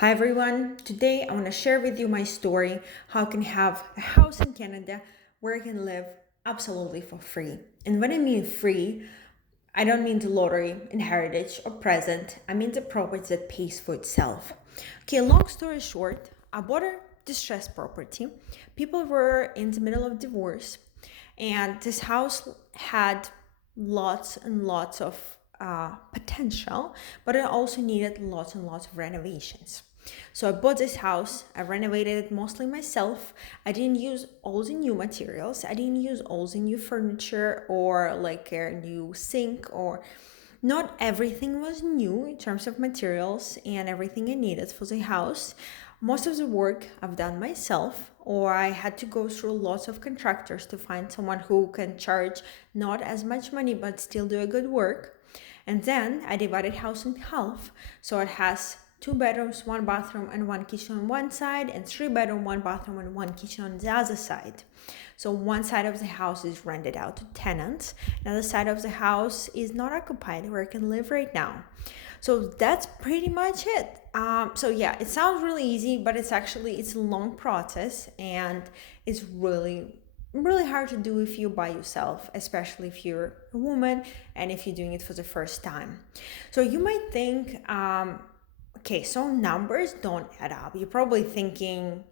Hi everyone, today I want to share with you my story how I can have a house in Canada where I can live absolutely for free. And when I mean free, I don't mean the lottery, inheritance, or present. I mean the property that pays for itself. Okay, long story short, I bought a distressed property. People were in the middle of divorce, and this house had lots and lots of potential, but it also needed lots and lots of renovations. So I bought this house, I renovated it mostly myself. I didn't use all the new materials, I didn't use all the new furniture or like a new sink, or not everything was new in terms of materials and everything I needed for the house. Most of the work I've done myself, or I had to go through lots of contractors to find someone who can charge not as much money but still do a good work. And then I divided house in half, so it has two bedrooms, one bathroom, and one kitchen on one side, and three bedroom, one bathroom, and one kitchen on the other side. So one side of the house is rented out to tenants, the other side of the house is not occupied, where I can live right now. So that's pretty much it. So yeah, it sounds really easy, but it's a long process, and it's really hard to do if you're by yourself, especially if you're a woman and if you're doing it for the first time. So you might think, okay, so numbers don't add up. You're probably thinking,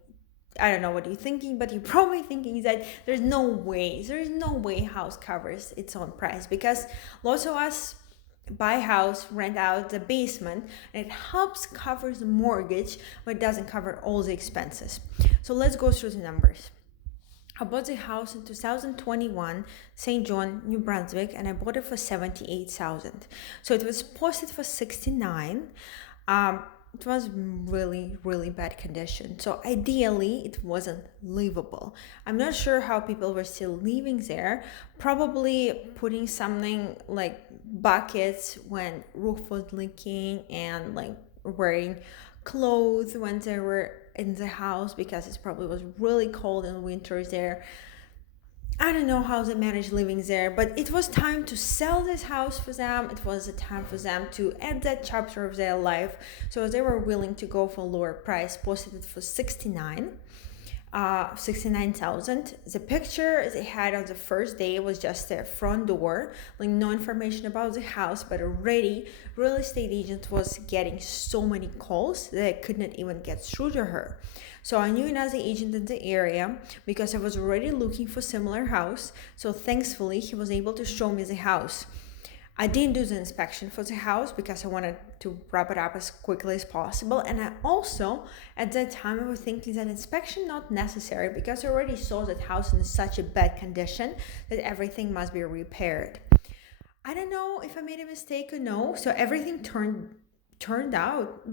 I don't know what you're thinking, but you're probably thinking that there's no way house covers its own price, because lots of us buy house, rent out the basement, and it helps cover the mortgage, but it doesn't cover all the expenses. So let's go through the numbers. I bought the house in 2021, St. John, New Brunswick, and I bought it for 78,000. So it was posted for 69. It was really bad condition. So ideally, it wasn't livable. I'm not sure how people were still living there. Probably putting something like buckets when roof was leaking, and like wearing clothes when they were in the house, because it probably was really cold in winters there. I don't know how they managed living there, but it was time to sell this house for them. It was a time for them to end that chapter of their life. So they were willing to go for a lower price, posted it for 69,000. The picture they had on the first day was just their front door, like no information about the house, but already real estate agent was getting so many calls that I could not even get through to her. So I knew another agent in the area because I was already looking for similar house. So thankfully he was able to show me the house. I didn't do the inspection for the house because I wanted to wrap it up as quickly as possible. And I also, at that time, I was thinking that inspection not necessary, because I already saw that house in such a bad condition that everything must be repaired. I don't know if I made a mistake or no. So everything turned out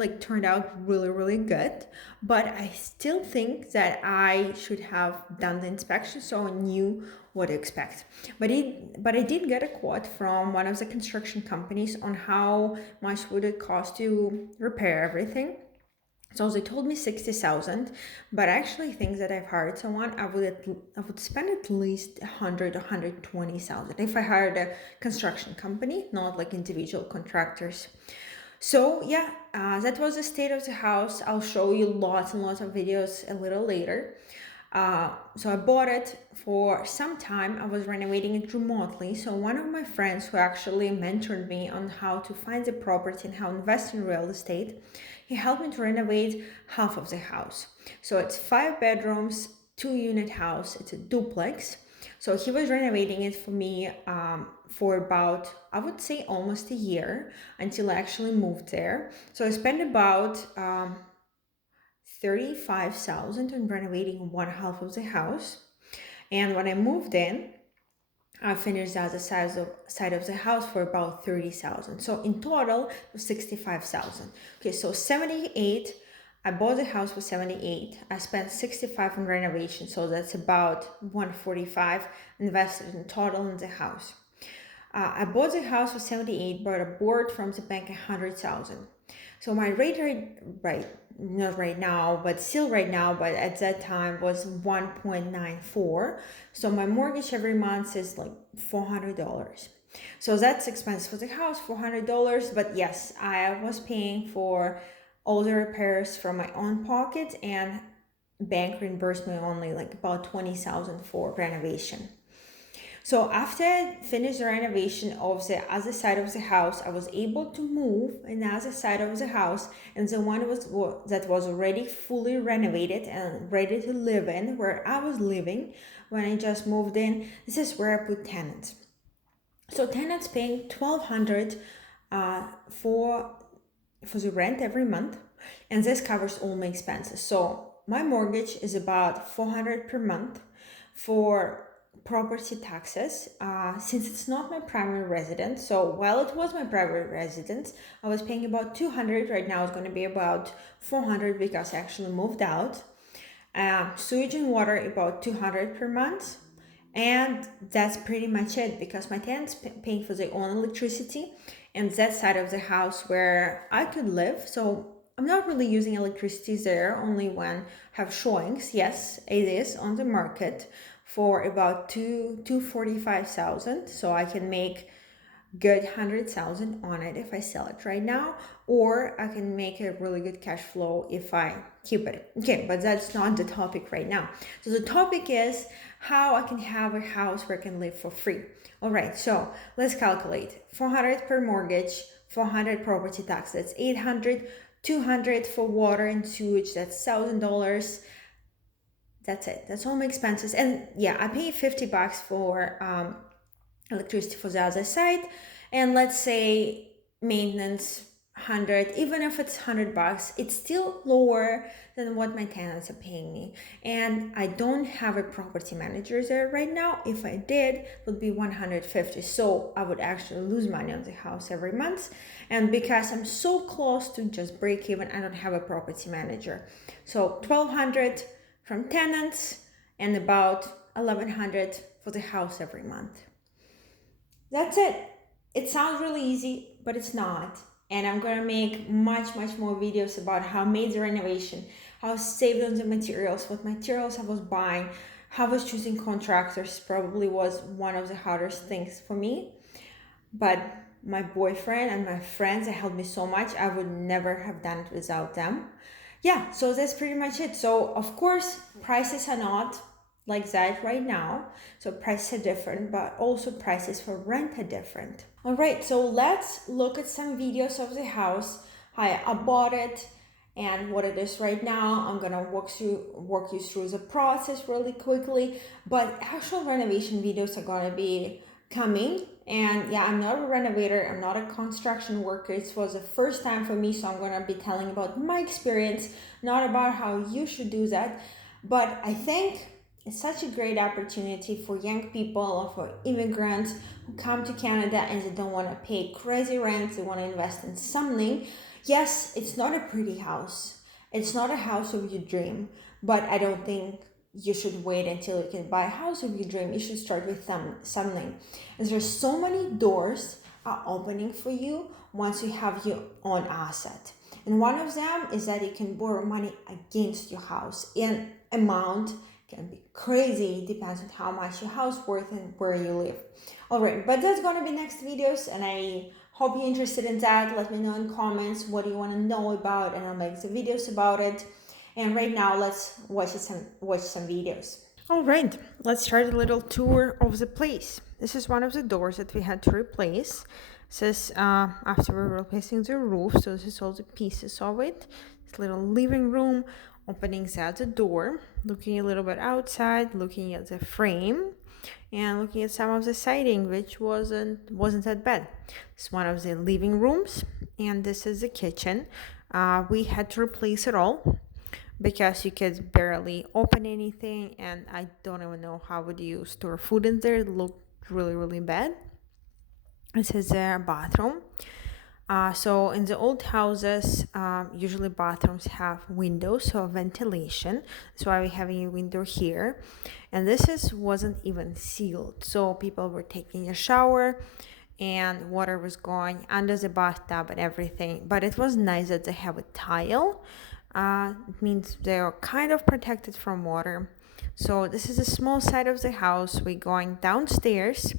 really good, but I still think that I should have done the inspection so I knew what to expect. But I did get a quote from one of the construction companies on how much would it cost to repair everything. So they told me 60,000, but I actually think that I've hired someone, I would spend at least 120,000 if I hired a construction company, not like individual contractors. So yeah, that was the state of the house. I'll show you lots and lots of videos a little later. So I bought it for some time. I was renovating it remotely. So one of my friends who actually mentored me on how to find the property and how to invest in real estate, he helped me to renovate half of the house. So it's 5 bedrooms, 2 unit house. It's a duplex. So he was renovating it for me for about, I would say, almost a year until I actually moved there. So I spent about 35,000 on renovating one half of the house. And when I moved in, I finished the other side of the house for about 30,000. So in total, it was 65,000. Okay, so 78. I bought the house for 78. I spent 65 on renovation, so that's about 145 invested in total in the house. I bought the house for 78, but I borrowed from the bank 100,000. So my rate, right, not right now, but still right now, but at that time was 1.94. So my mortgage every month is like $400. So that's expensive for the house, $400. But yes, I was paying for all the repairs from my own pocket, and bank reimbursed me only like about 20,000 for renovation. So after I finished the renovation of the other side of the house, I was able to move another side of the house, and the one that was already fully renovated and ready to live in, where I was living when I just moved in. This is where I put tenants. So tenants paying 1,200 for the rent every month, and this covers all my expenses. So my mortgage is about 400 per month. For property taxes, since it's not my primary residence, so while it was my primary residence, I was paying about 200. Right now it's going to be about 400 because I actually moved out. Sewage and water about 200 per month, and that's pretty much it, because my tenants paying for their own electricity, and that side of the house where I could live. So I'm not really using electricity there, only when I have showings. Yes, it is on the market for about 245,000, so I can make good 100,000 on it if I sell it right now, or I can make a really good cash flow if I keep it. Okay, but that's not the topic right now. So the topic is how I can have a house where I can live for free. All right, so let's calculate. 400 per mortgage, 400 property tax, that's 800, 200 for water and sewage, that's $1,000. That's it. That's all my expenses. And yeah, I pay $50 for electricity for the other side, and let's say maintenance 100. Even if it's $100, it's still lower than what my tenants are paying me, and I don't have a property manager there right now. If I did, it would be 150, so I would actually lose money on the house every month. And because I'm so close to just break even, I don't have a property manager. So 1,200 from tenants and about 1,100 for the house every month. That's it. It sounds really easy, but it's not. And I'm gonna make much more videos about how I made the renovation, how I saved on the materials, what materials I was buying, how I was choosing contractors. Probably was one of the hardest things for me. But my boyfriend and my friends, they helped me so much. I would never have done it without them. Yeah, so that's pretty much it. So of course, prices are not like that right now, so prices are different, but also prices for rent are different. All right, so let's look at some videos of the house, how I bought it and what it is right now. I'm gonna walk you through the process really quickly, but actual renovation videos are gonna be coming. And yeah, I'm not a renovator, I'm not a construction worker. It was the first time for me, so I'm gonna be telling about my experience, not about how you should do that. But I think it's such a great opportunity for young people or for immigrants who come to Canada and they don't want to pay crazy rent, they want to invest in something. Yes, it's not a pretty house. It's not a house of your dream, but I don't think you should wait until you can buy a house of your dream. You should start with something. And there's so many doors are opening for you once you have your own asset. And one of them is that you can borrow money against your house. And amount can be crazy, depends on how much your house worth and where you live. All right, but that's gonna be next videos, and I hope you're interested in that. Let me know in comments what you want to know about, and I'll make the videos about it. And right now, let's watch some videos. All right, let's start a little tour of the place. This is one of the doors that we had to replace. It says after we're replacing the roof, so this is all the pieces of it. This little living room, opening out the door, looking a little bit outside, looking at the frame, and looking at some of the siding, which wasn't that bad. It's one of the living rooms, and this is the kitchen. We had to replace it all because you could barely open anything, and I don't even know how would you store food in there. It looked really bad. This is their bathroom. So in the old houses, usually bathrooms have windows, so ventilation. That's why we're having a window here. And this wasn't even sealed. So people were taking a shower and water was going under the bathtub and everything. But it was nice that they have a tile. It means they are kind of protected from water. So this is a small side of the house. We're going downstairs.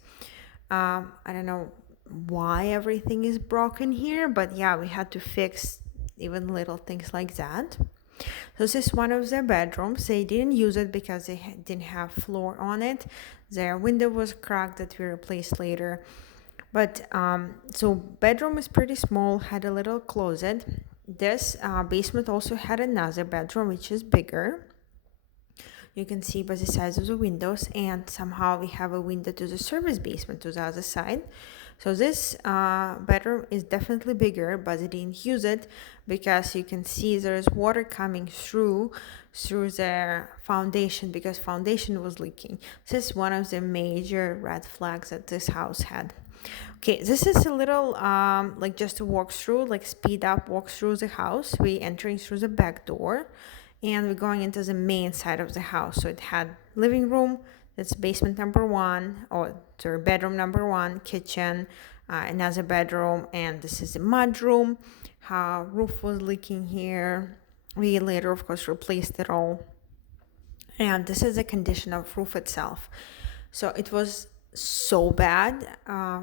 I don't know why everything is broken here, but yeah, we had to fix even little things like that. So this is one of their bedrooms. They didn't use it because they didn't have floor on it. Their window was cracked that we replaced later. But so bedroom is pretty small, had a little closet. This basement also had another bedroom, which is bigger. You can see by the size of the windows, and somehow we have a window to the service basement to the other side. So this bedroom is definitely bigger, but they didn't use it because you can see there's water coming through their foundation because foundation was leaking. This is one of the major red flags that this house had. Okay, this is a little like just a walkthrough, like speed up walk through the house. We entering through the back door, and we're going into the main side of the house. So it had living room, that's basement number one, or sorry, bedroom number one, kitchen, another bedroom, and this is a mud room. Roof was leaking here. We later, of course, replaced it all. And this is the condition of roof itself. So it was so bad,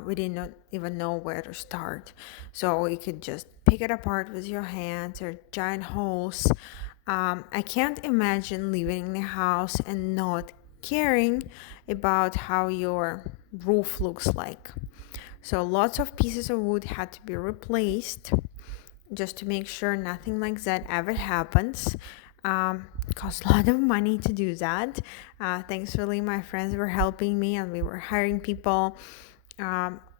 we didn't even know where to start. So you could just pick it apart with your hands, or giant holes. I can't imagine living in a house and not caring about how your roof looks like. So lots of pieces of wood had to be replaced just to make sure nothing like that ever happens. Cost a lot of money to do that. Thankfully, my friends were helping me, and we were hiring people.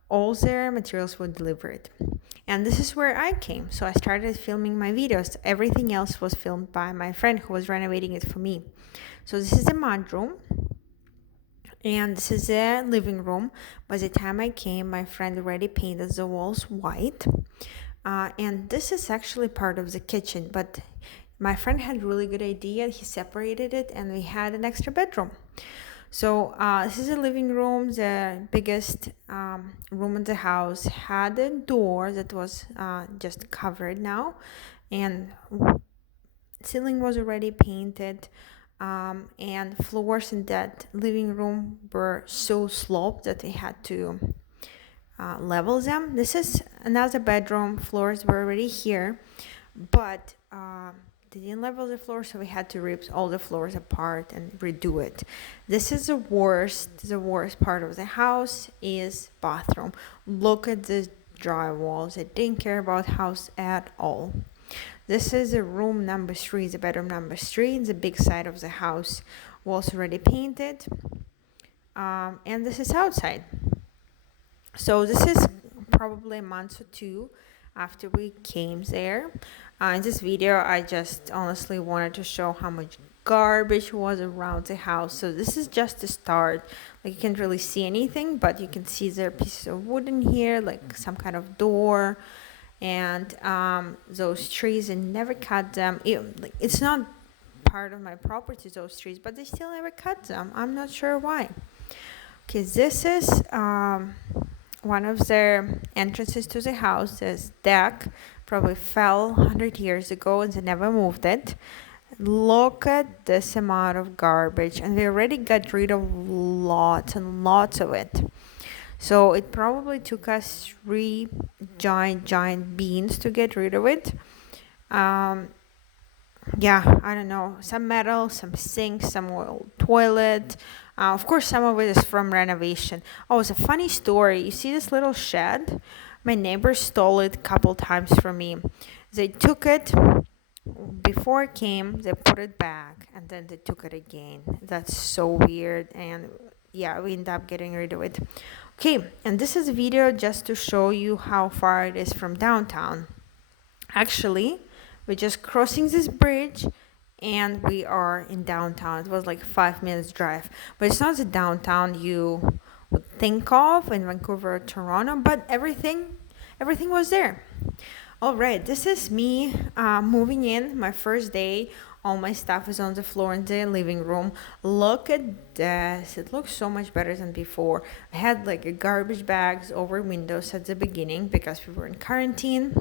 All their materials were delivered. And this is where I came. So I started filming my videos. Everything else was filmed by my friend who was renovating it for me. So this is the mud room. And this is the living room. By the time I came, my friend already painted the walls white. And this is actually part of the kitchen, but my friend had a really good idea. He separated it, and we had an extra bedroom. So this is the living room, the biggest room in the house. Had a door that was just covered now, and ceiling was already painted, and floors in that living room were so sloped that they had to level them. This is another bedroom. Floors were already here, but they didn't level the floor, so we had to rip all the floors apart and redo it. This is the worst part of the house is bathroom. Look at the drywalls. I didn't care about house at all. This is the room number 3, the bedroom number 3, the big side of the house. Walls already painted, and this is outside. So this is probably a month or 2 after we came there. In this video, I just honestly wanted to show how much garbage was around the house. So this is just the start. Like, you can't really see anything, but you can see there are pieces of wood in here, like some kind of door. And those trees, I never cut them. It's not part of my property, those trees, but they still never cut them. I'm not sure why. Okay, this is one of their entrances to the house. This deck probably fell 100 years ago, and they never moved it. Look at this amount of garbage, and they already got rid of lots and lots of it. So it probably took us 3 giant beans to get rid of it. Yeah, I don't know, some metal, some sinks, some old toilet. Of course, some of it is from renovation. Oh, it's a funny story. You see this little shed? My neighbor stole it a couple times from me. They took it before it came, they put it back, and then they took it again. That's so weird. And yeah, we ended up getting rid of it. Okay, and this is a video just to show you how far it is from downtown. Actually, we're just crossing this bridge, and we are in downtown. It was like 5 minutes drive, but it's not the downtown you would think of in Vancouver or Toronto, but everything was there. All right, this is me moving in, my first day. All my stuff is on the floor in the living room. Look at this. It looks so much better than before. I had like garbage bags over windows at the beginning because we were in quarantine.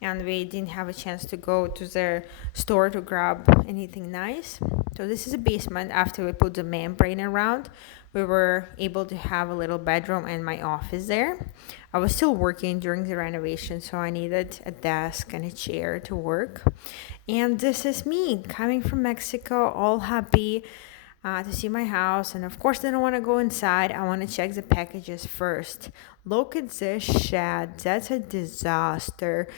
and we didn't have a chance to go to the store to grab anything nice. So this is a basement. After we put the membrane around, we were able to have a little bedroom and my office there. I was still working during the renovation, so I needed a desk and a chair to work. And this is me coming from Mexico, all happy to see my house. And of course, I don't want to go inside. I want to check the packages first. Look at this shed. That's a disaster.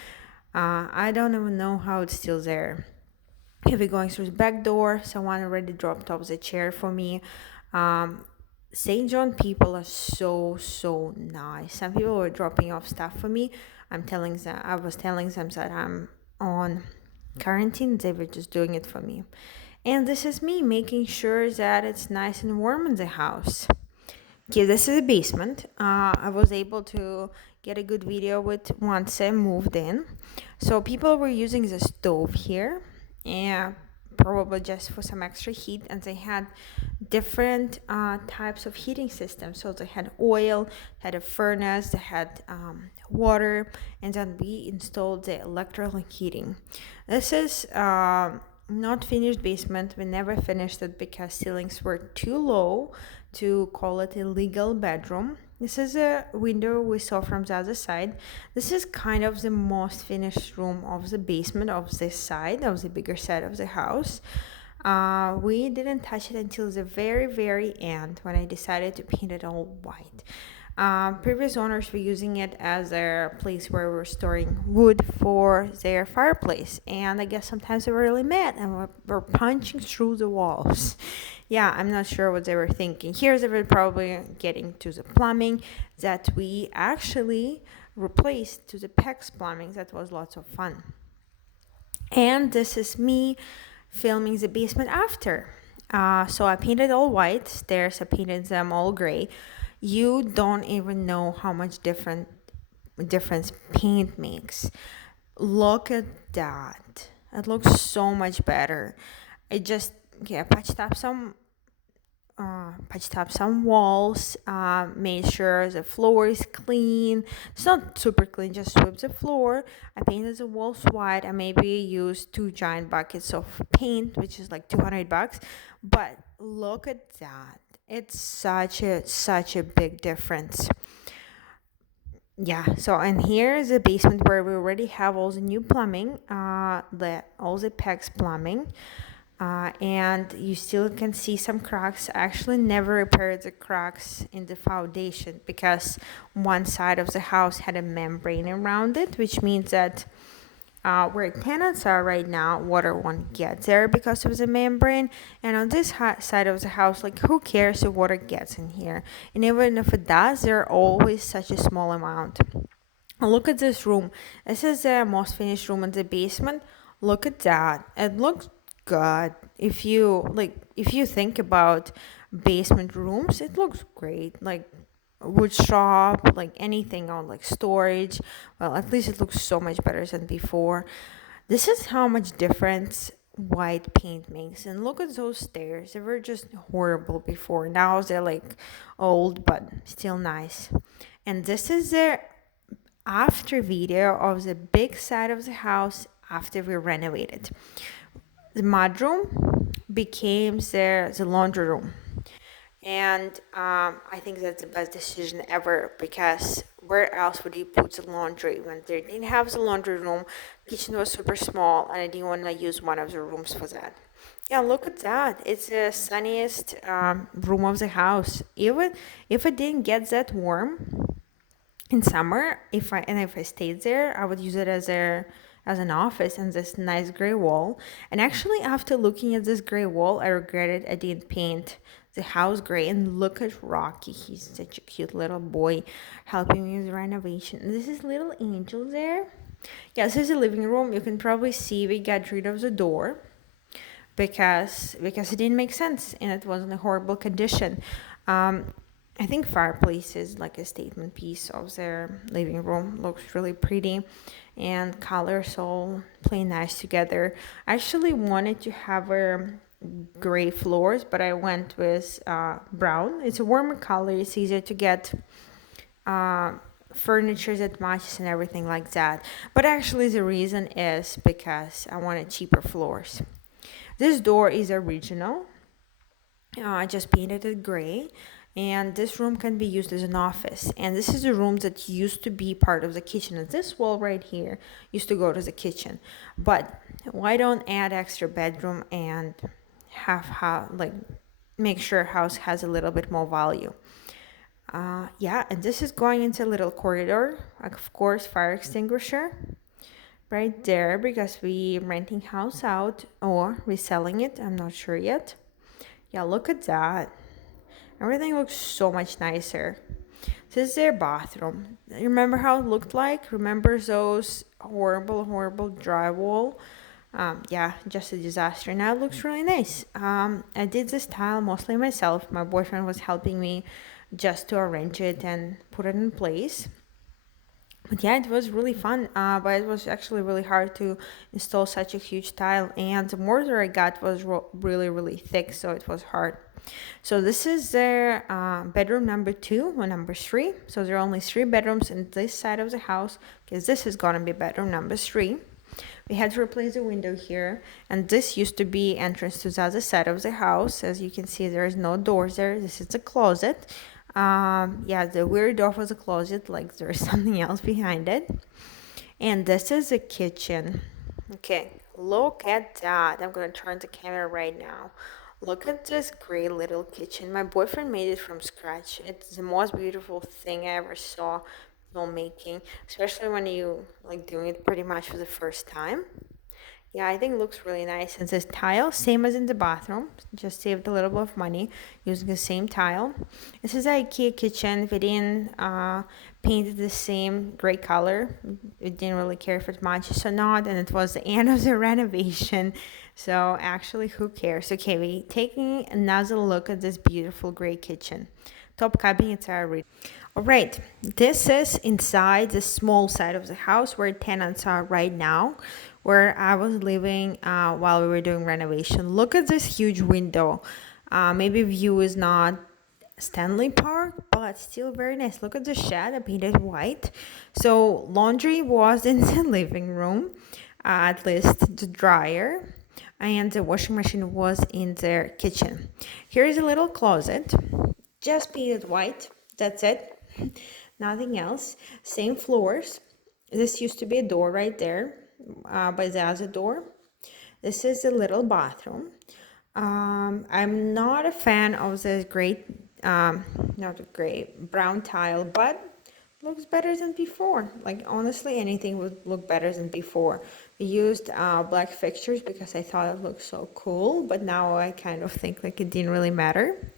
I don't even know how it's still there. If we're going through the back door, someone already dropped off the chair for me. Um, St. John people are so nice. Some people were dropping off stuff for me. I was telling them that I'm on quarantine. They were just doing it for me. And this is me making sure that it's nice and warm in the house. Okay, this is a basement. I was able to get a good video with once I moved in. So people were using the stove here, and probably just for some extra heat, and they had different types of heating systems. So they had oil, had a furnace, they had water, and then we installed the electrical heating. This is not finished basement. We never finished it because ceilings were too low to call it a legal bedroom. This is a window we saw from the other side. This is kind of the most finished room of the basement of this side, of the bigger side of the house. We didn't touch it until the very end when I decided to paint it all white. Previous owners were using it as a place where we were storing wood for their fireplace, and I guess sometimes they were really mad and were punching through the walls. Yeah, I'm not sure what they were thinking. Here they were probably getting to the plumbing that we actually replaced to the PEX plumbing. That was lots of fun. And this is me filming the basement after. So I painted all white stairs. I painted them all gray. You don't even know how much difference paint makes. Look at that. It looks so much better. I just patched up some walls, made sure the floor is clean. It's not super clean, just swept the floor. I painted the walls white. I maybe used 2 giant buckets of paint, which is like $200. But look at that. It's such a big difference. Yeah, so and here is the basement where we already have all the new plumbing, all the PEX plumbing. And you still can see some cracks. I actually never repaired the cracks in the foundation because one side of the house had a membrane around it, which means that where tenants are right now, water won't get there because of the membrane. And on this side of the house, like, who cares if water gets in here? And even if it does, there are always such a small amount. Look at this room. This is the most finished room in the basement. Look at that. It looks good. If you think about basement rooms, it looks great. Like wood shop, like anything on like storage. Well, at least it looks so much better than before. This is how much difference white paint makes. And look at those stairs. They were just horrible before. Now they're like old but still nice. And this is the after video of the big side of the house after we renovated. The mudroom became the laundry room. And I think that's the best decision ever because where else would you put the laundry when they didn't have the laundry room? Kitchen was super small and I didn't want to use one of the rooms for that. Yeah, look at that. It's the sunniest room of the house. Even if it didn't get that warm in summer, if I stayed there, I would use it as an office and this nice gray wall. And actually, after looking at this gray wall, I regretted I didn't paint the house gray. And look at Rocky. He's such a cute little boy helping me with the renovation. And this is little Angel there. Yeah, this is the living room. You can probably see we got rid of the door because it didn't make sense and it was in a horrible condition. I think fireplace is like a statement piece of their living room. Looks really pretty and colors all play nice together. I actually wanted to have gray floors, but I went with brown. It's a warmer color. It's easier to get furniture that matches and everything like that. But actually, the reason is because I wanted cheaper floors. This door is original. I just painted it gray, and this room can be used as an office. And this is a room that used to be part of the kitchen. And this wall right here used to go to the kitchen. But why don't add extra bedroom and have how like make sure house has a little bit more value? Yeah, and this is going into a little corridor. Of course, fire extinguisher right there because we renting house out or reselling it. I'm not sure yet. Yeah, look at that. Everything looks so much nicer. This is their bathroom. Remember how it looked like? Remember those horrible drywall? Yeah, just a disaster. Now it looks really nice. I did this tile mostly myself. My boyfriend was helping me just to arrange it and put it in place. But yeah, it was really fun, but it was actually really hard to install such a huge tile, and the mortar I got was really thick, so it was hard. So this is their bedroom number 2 or number 3. So there are only 3 bedrooms in this side of the house, because this is gonna be bedroom number 3. We had to replace the window here, and this used to be entrance to the other side of the house. As you can see, there is no doors there. This is the closet. Yeah, the weird door was a closet, like there's something else behind it. And this is a kitchen. Okay, look at that. I'm gonna turn the camera right now. Look at this great little kitchen. My boyfriend made it from scratch. It's the most beautiful thing I ever saw filmmaking, especially when you like doing it pretty much for the first time. Yeah, I think it looks really nice. And this tile, same as in the bathroom. Just saved a little bit of money using the same tile. This is an Ikea kitchen. We didn't paint it the same gray color. We didn't really care if it matches or not. And it was the end of the renovation. So actually, who cares? Okay, we taking another look at this beautiful gray kitchen. Top cabinets are ready. All right, this is inside the small side of the house where tenants are right now, where I was living while we were doing renovation. Look at this huge window. Maybe view is not Stanley Park, but still very nice. Look at the shed, I painted white. So laundry was in the living room, at least the dryer, and the washing machine was in their kitchen. Here is a little closet, just painted white. That's it. Nothing else. Same floors. This used to be a door right there by the other door. This is a little bathroom. I'm not a fan of the not a gray, brown tile, but looks better than before. Like honestly, anything would look better than before. We used black fixtures because I thought it looked so cool, but now I kind of think like it didn't really matter.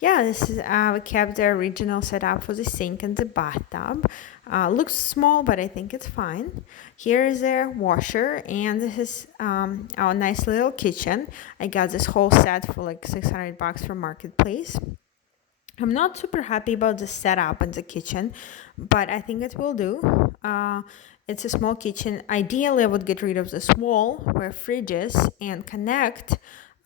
Yeah, this is we kept the original setup for the sink and the bathtub. Looks small, but I think it's fine. Here is their washer, and this is our nice little kitchen. I got this whole set for like $600 from Marketplace. I'm not super happy about the setup in the kitchen, but I think it will do. It's a small kitchen. Ideally, I would get rid of this wall where fridge is and connect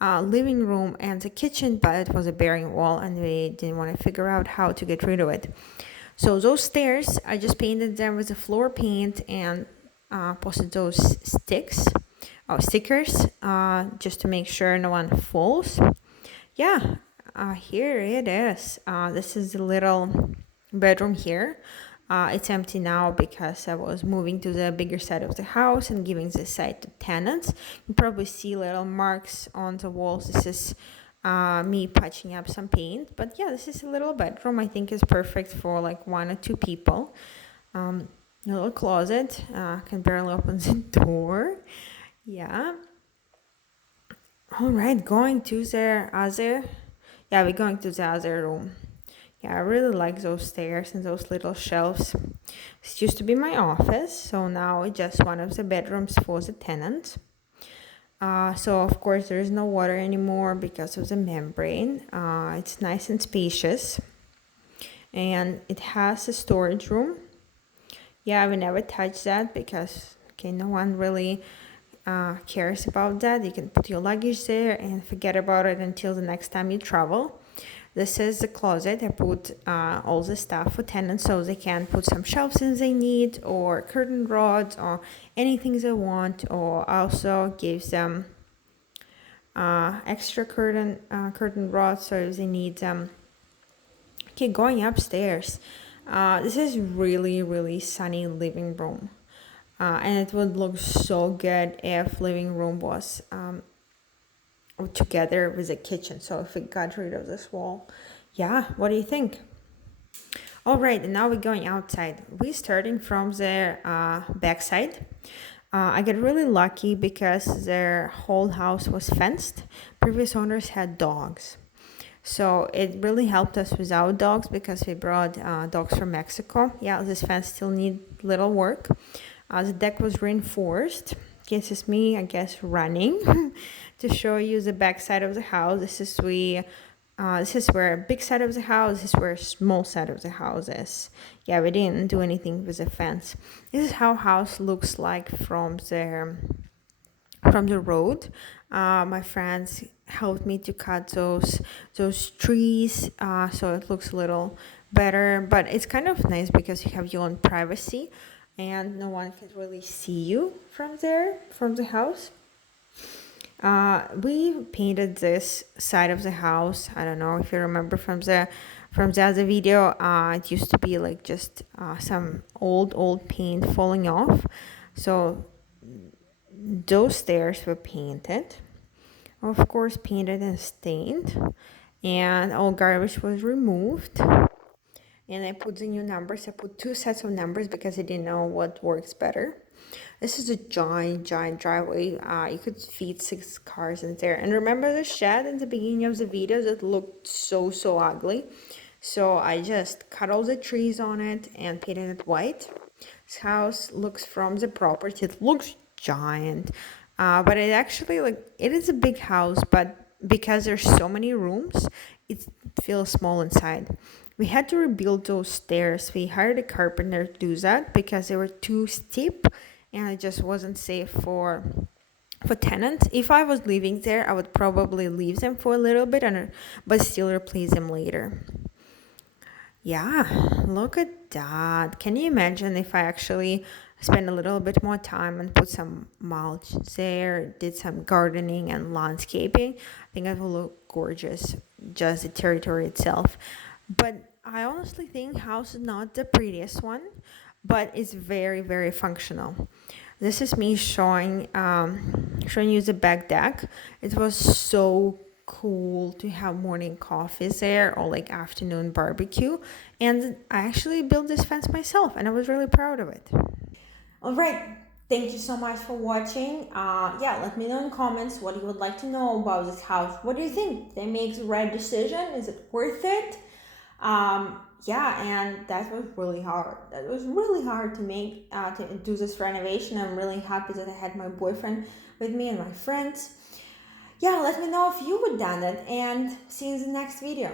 living room and the kitchen, but it was a bearing wall and we didn't want to figure out how to get rid of it. So those stairs, I just painted them with a floor paint and posted those stickers, just to make sure no one falls. Yeah, here it is. This is the little bedroom here. It's empty now because I was moving to the bigger side of the house and giving this side to tenants. You probably see little marks on the walls. This is me patching up some paint. But yeah, this is a little bedroom. I think is perfect for like 1 or 2 people. A little closet. Can barely open the door. Yeah. All right, going to the other. Yeah, we're going to the other room. Yeah, I really like those stairs and those little shelves. This used to be my office, so now it's just one of the bedrooms for the tenants. So of course there is no water anymore because of the membrane. It's nice and spacious, and it has a storage room. Yeah, we never touch that because no one really cares about that. You can put your luggage there and forget about it until the next time you travel. This is the closet. I put all the stuff for tenants so they can put some shelves in they need, or curtain rods, or anything they want, or also gives them extra curtain rods so if they need them. Okay, going upstairs. This is really sunny living room. And it would look so good if living room was together with a kitchen. So if we got rid of this wall, yeah, what do you think? All right, and now we're going outside. We're starting from the backside. I got really lucky because their whole house was fenced. Previous owners had dogs. So it really helped us with our dogs because we brought dogs from Mexico. Yeah, this fence still need little work. The deck was reinforced. This is me, I guess, running to show you the back side of the house. This is where big side of the house. This is where small side of the house is. Yeah, we didn't do anything with the fence. This is how house looks like from the road. My friends helped me to cut those trees, so it looks a little better. But it's kind of nice because you have your own privacy, and no one can really see you from there, from the house. We painted this side of the house. I don't know if you remember from the other video. It used to be like just some old paint falling off. So those stairs were painted, of course, painted and stained, and all garbage was removed. And I put the new numbers. I put 2 sets of numbers because I didn't know what works better. This is a giant driveway. You could fit 6 cars in there. And remember the shed in the beginning of the video that looked so ugly? So I just cut all the trees on it and painted it white. This house looks from the property. It looks giant, but it actually it is a big house, but because there's so many rooms, it feels small inside. We had to rebuild those stairs. We hired a carpenter to do that because they were too steep and it just wasn't safe for tenants. If I was living there, I would probably leave them for a little bit but still replace them later. Yeah, look at that. Can you imagine if I actually spent a little bit more time and put some mulch there, did some gardening and landscaping? I think it will look gorgeous, just the territory itself. But I honestly think house is not the prettiest one, but it's very functional. This is me showing you the back deck. It was so cool to have morning coffees there or like afternoon barbecue, and I actually built this fence myself and I was really proud of it. All right, thank you so much for watching. Yeah, let me know in comments what you would like to know about this house. What do you think? They make the right decision? Is it worth it? Yeah, and that was really hard. That was really hard to make, to do this renovation. I'm really happy that I had my boyfriend with me and my friends. Yeah, let me know if you would done it, and see you in the next video.